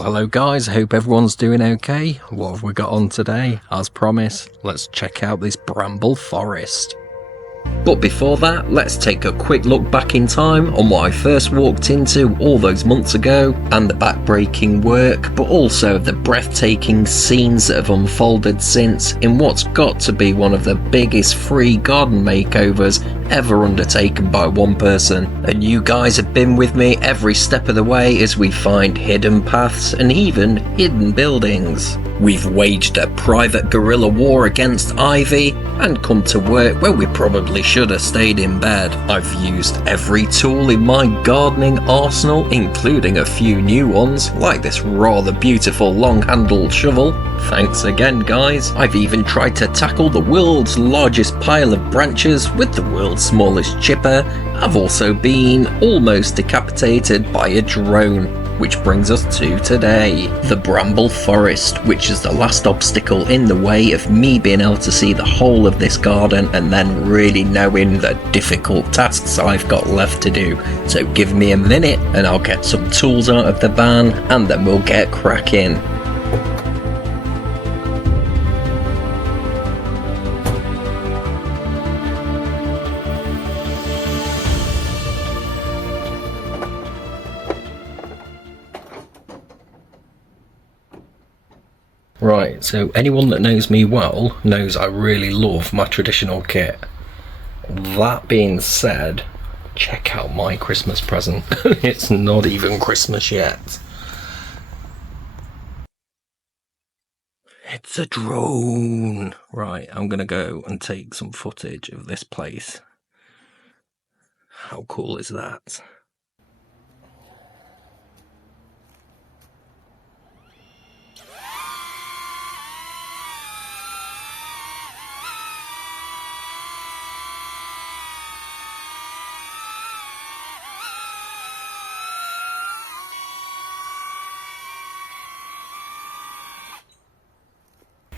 Well, hello guys, I hope everyone's doing okay. What have we got on today? As promised, let's check out this bramble forest. But before that, let's take a quick look back in time on what I first walked into all those months ago, and the back-breaking work, but also the breathtaking scenes that have unfolded since in what's got to be one of the biggest free garden makeovers ever undertaken by one person. And you guys have been with me every step of the way as we find hidden paths and even hidden buildings. We've waged a private guerrilla war against ivy and come to work where we probably should have stayed in bed. I've used every tool in my gardening arsenal, including a few new ones, like this rather beautiful long-handled shovel. Thanks again guys. I've even tried to tackle the world's largest pile of branches with the world's smallest chipper. I've also been almost decapitated by a drone. Which brings us to today, the bramble forest, which is the last obstacle in the way of me being able to see the whole of this garden and then really knowing the difficult tasks I've got left to do. So give me a minute and I'll get some tools out of the van and then we'll get cracking. Right, so anyone that knows me well knows I really love my traditional kit. That being said, check out my Christmas present. It's not even Christmas yet. It's a drone. Right, I'm gonna go and take some footage of this place. How cool is that?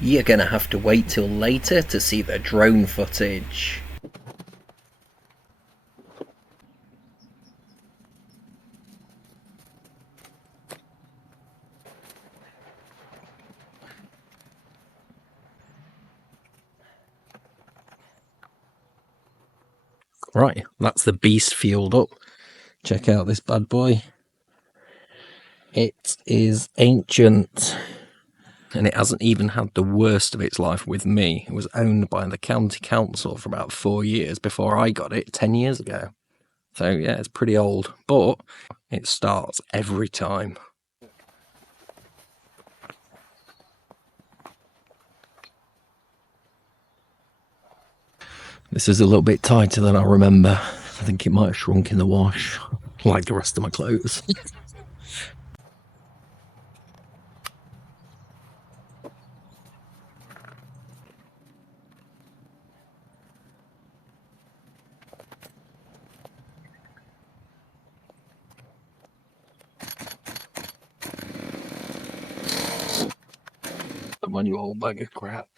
You're gonna have to wait till later to see the drone footage. Right, that's the beast fueled up. Check out this bad boy. It is ancient. And it hasn't even had the worst of its life with me. It was owned by the county council for about 4 years before I got it 10 years ago. So yeah, it's pretty old, but it starts every time. This is a little bit tighter than I remember. I think it might have shrunk in the wash, like the rest of my clothes. Come on, you old bag of crap.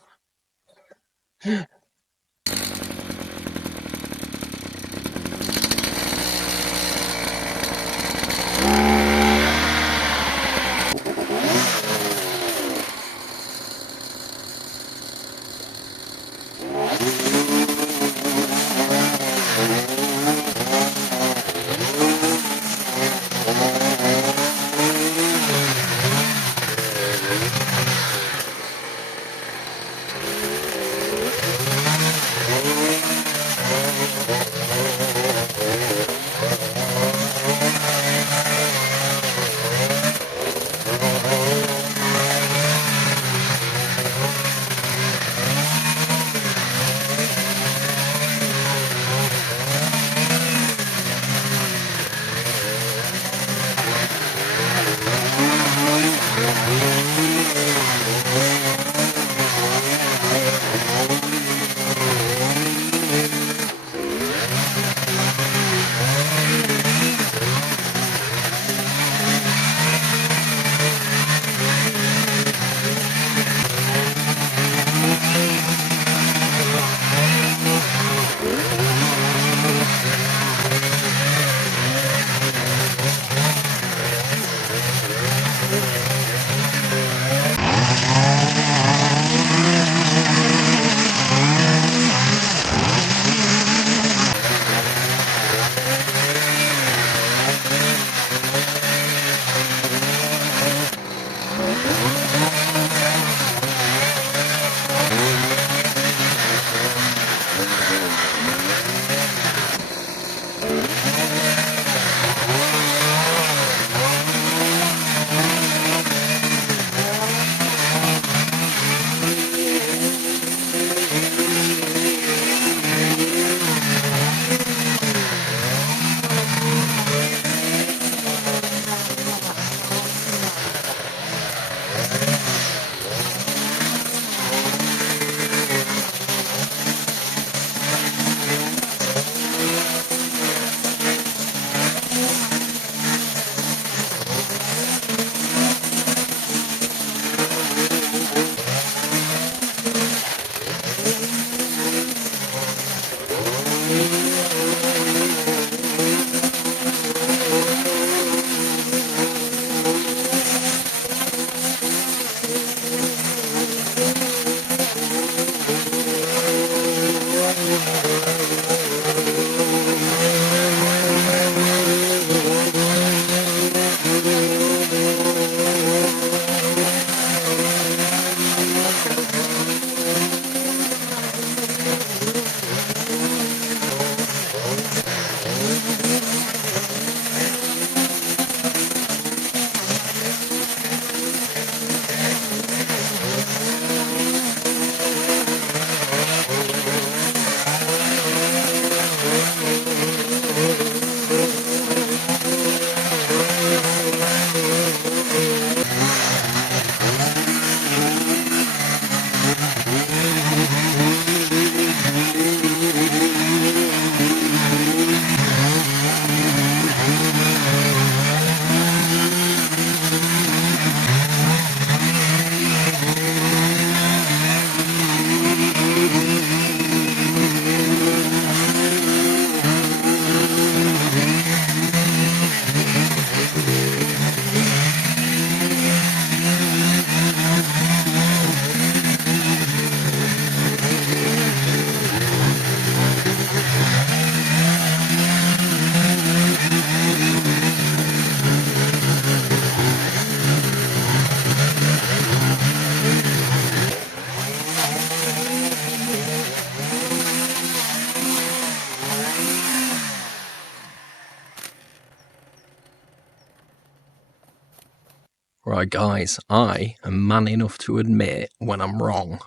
Right, guys, I am man enough to admit when I'm wrong.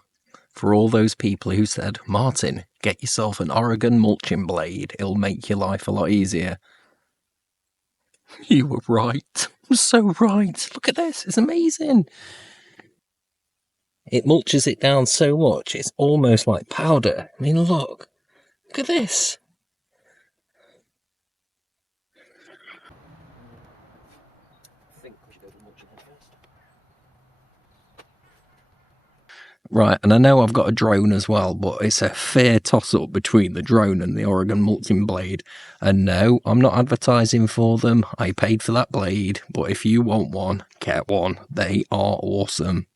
For all those people who said, Martin, get yourself an Oregon mulching blade, it'll make your life a lot easier. You were right. I'm so right. Look at this, it's amazing. It mulches it down so much, it's almost like powder. I mean, look at this. Right, and I know I've got a drone as well, but it's a fair toss-up between the drone and the Oregon mulching blade. And no, I'm not advertising for them. I paid for that blade, but if you want one, get one. They are awesome.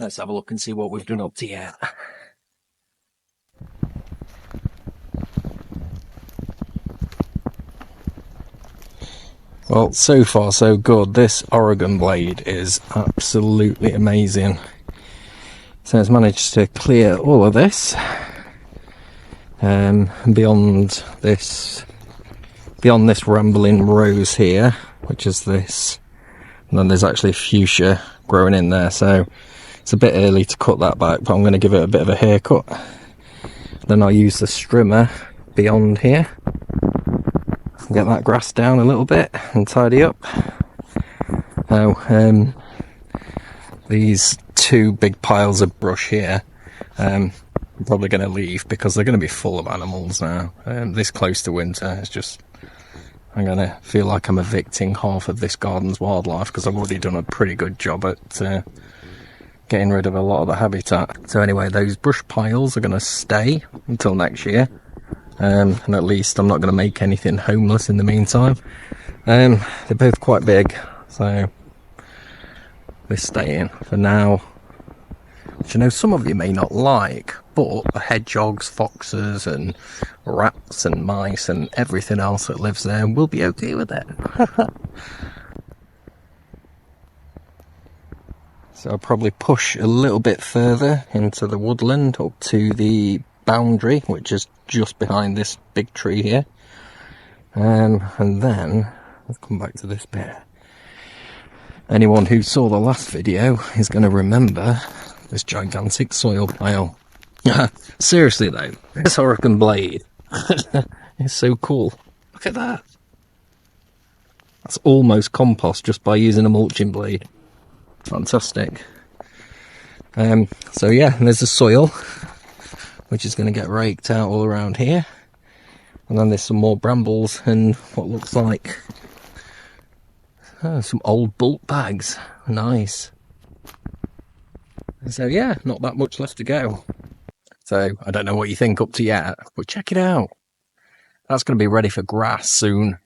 Let's have a look and see what we've done up to yet. Well, so far so good. This Oregon blade is absolutely amazing. So it's managed to clear all of this. Beyond this rambling rose here, which is this, and then there's actually fuchsia growing in there, so it's a bit early to cut that back, but I'm going to give it a bit of a haircut. Then I'll use the strimmer beyond here, get that grass down a little bit and tidy up. Now, these two big piles of brush here, I'm probably going to leave because they're going to be full of animals now. This close to winter, it's just, I'm going to feel like I'm evicting half of this garden's wildlife because I've already done a pretty good job at getting rid of a lot of the habitat. So anyway, those brush piles are going to stay until next year, and at least I'm not going to make anything homeless in the meantime. They're both quite big, so they're staying for now, which I know some of you may not like, but the hedgehogs, foxes and rats and mice and everything else that lives there will be okay with it. So I'll probably push a little bit further into the woodland up to the boundary, which is just behind this big tree here. And then let's come back to this bit. Anyone who saw the last video is going to remember this gigantic soil pile. Seriously though, this Oregon blade is so cool. Look at that. That's almost compost just by using a mulching blade. Fantastic. So yeah, there's the soil, which is going to get raked out all around here. And then there's some more brambles and what looks like some old bulk bags. Nice. So yeah, not that much left to go. So I don't know what you think up to yet, but check it out. That's going to be ready for grass soon.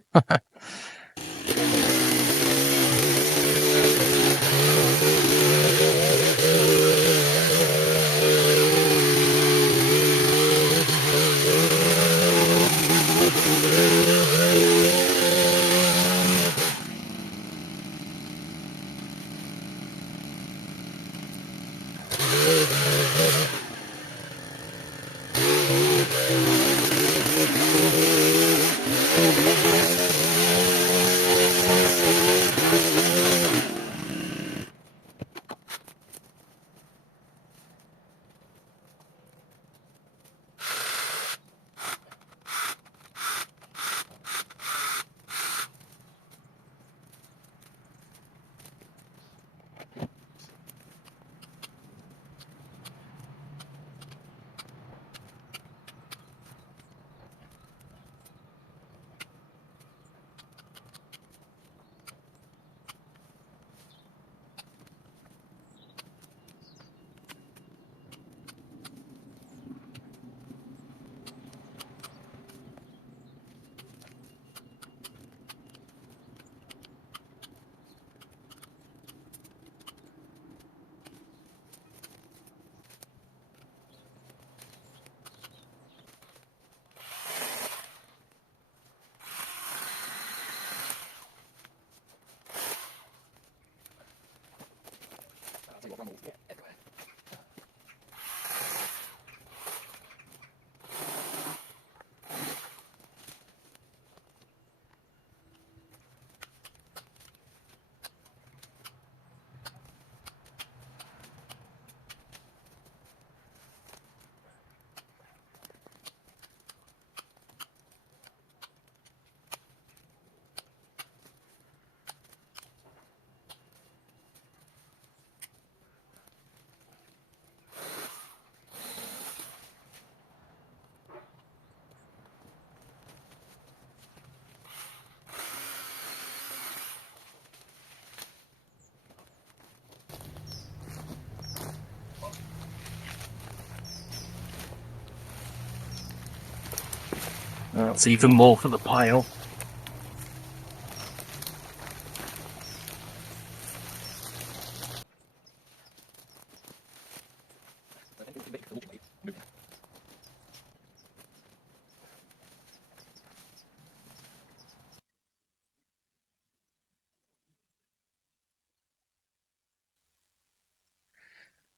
That's even more for the pile.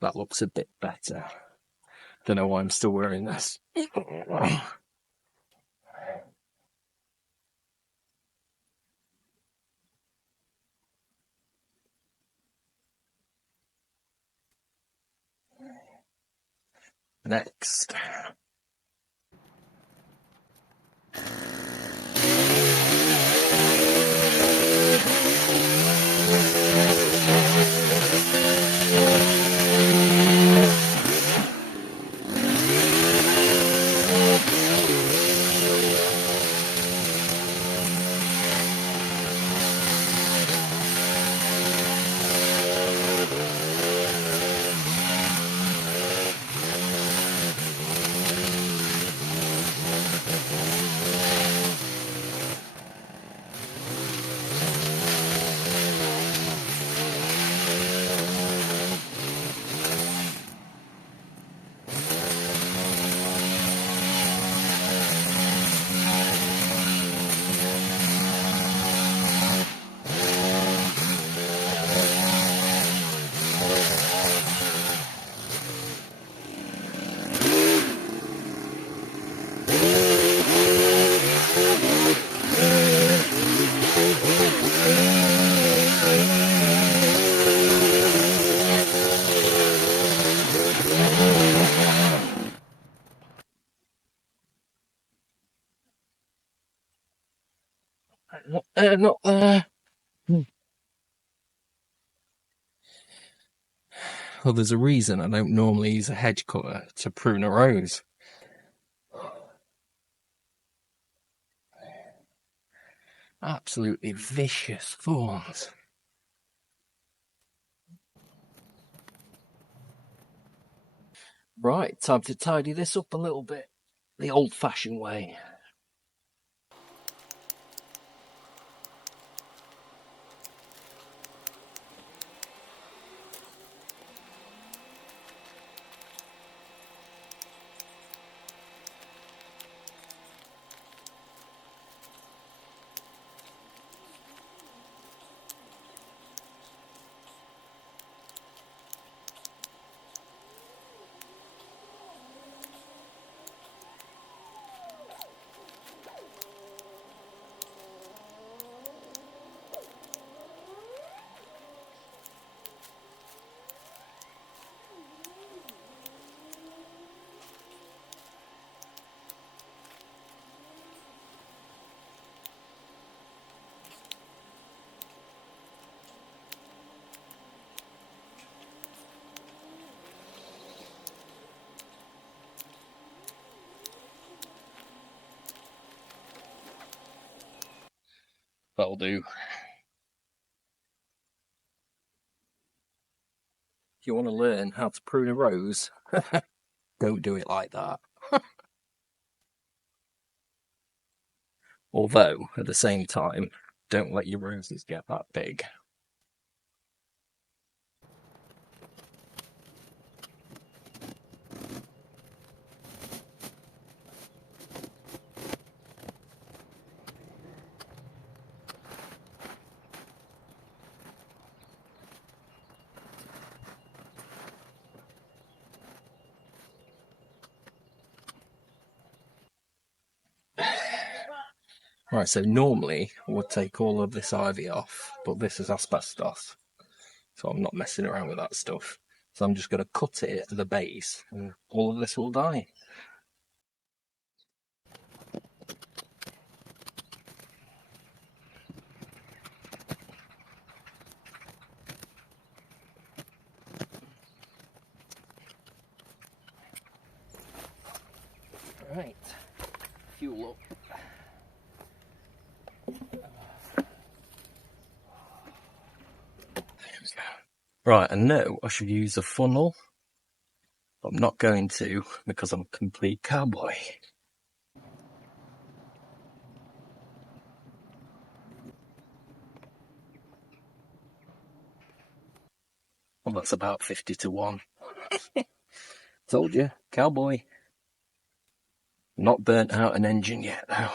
That looks a bit better. Don't know why I'm still wearing this. Next. Not there. Well, there's a reason I don't normally use a hedge cutter to prune a rose. Absolutely vicious thorns. Right, time to tidy this up a little bit. The old-fashioned way. That'll do. If you want to learn how to prune a rose, don't do it like that. Although, at the same time, don't let your roses get that big. Right, so normally I would take all of this ivy off, but this is asbestos, so I'm not messing around with that stuff. So I'm just going to cut it at the base, and all of this will die. Right, fuel up. Right, I know I should use a funnel, but I'm not going to because I'm a complete cowboy. Well, that's about 50 to 1. Told you, cowboy. Not burnt out an engine yet, though.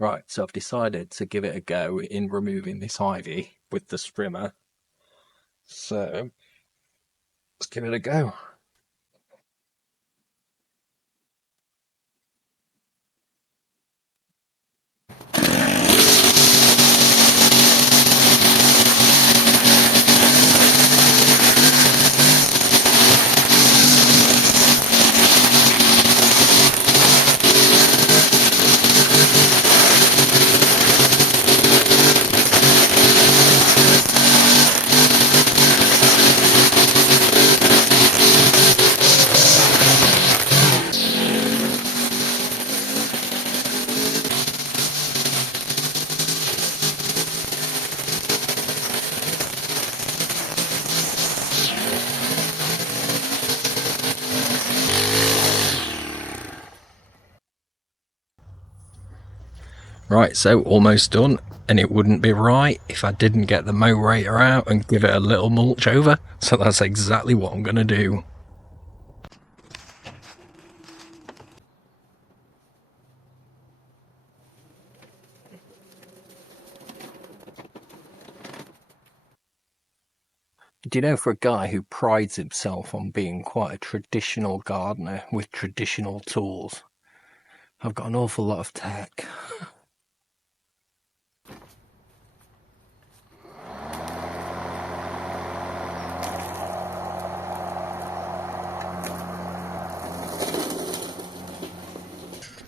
Right, so I've decided to give it a go in removing this ivy with the strimmer. So, let's give it a go. Right, so almost done, and it wouldn't be right if I didn't get the mow rater out and give it a little mulch over, so that's exactly what I'm going to do. Do you know, for a guy who prides himself on being quite a traditional gardener with traditional tools, I've got an awful lot of tech.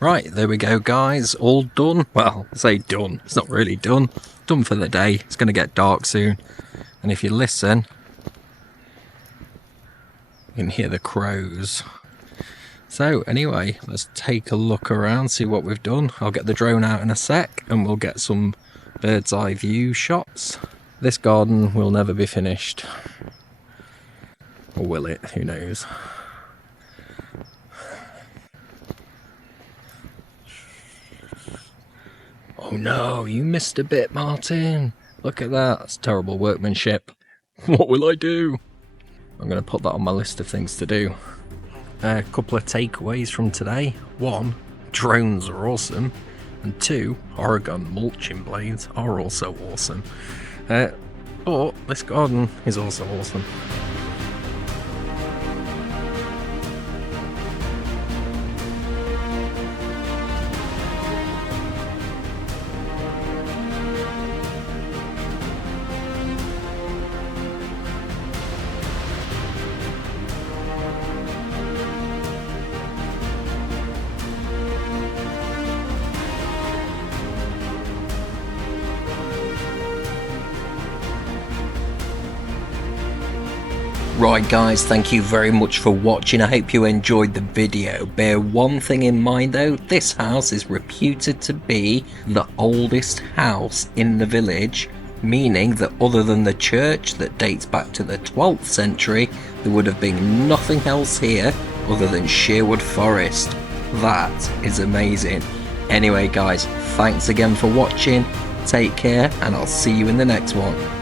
Right, there we go guys, all done. Well, I say done, it's not really done. Done for the day, it's going to get dark soon. And if you listen, you can hear the crows. So anyway, let's take a look around, see what we've done. I'll get the drone out in a sec and we'll get some bird's eye view shots. This garden will never be finished. Or will it? Who knows? Oh no, you missed a bit, Martin. Look at that, that's terrible workmanship. What will I do? I'm going to put that on my list of things to do. A couple of takeaways from today. 1, drones are awesome. And 2, Oregon mulching blades are also awesome. But this garden is also awesome. Right guys, thank you very much for watching. I hope you enjoyed the video. Bear one thing in mind though, this house is reputed to be the oldest house in the village, meaning that other than the church that dates back to the 12th century, there would have been nothing else here other than Sherwood Forest. That is amazing. Anyway guys, thanks again for watching, take care, and I'll see you in the next one.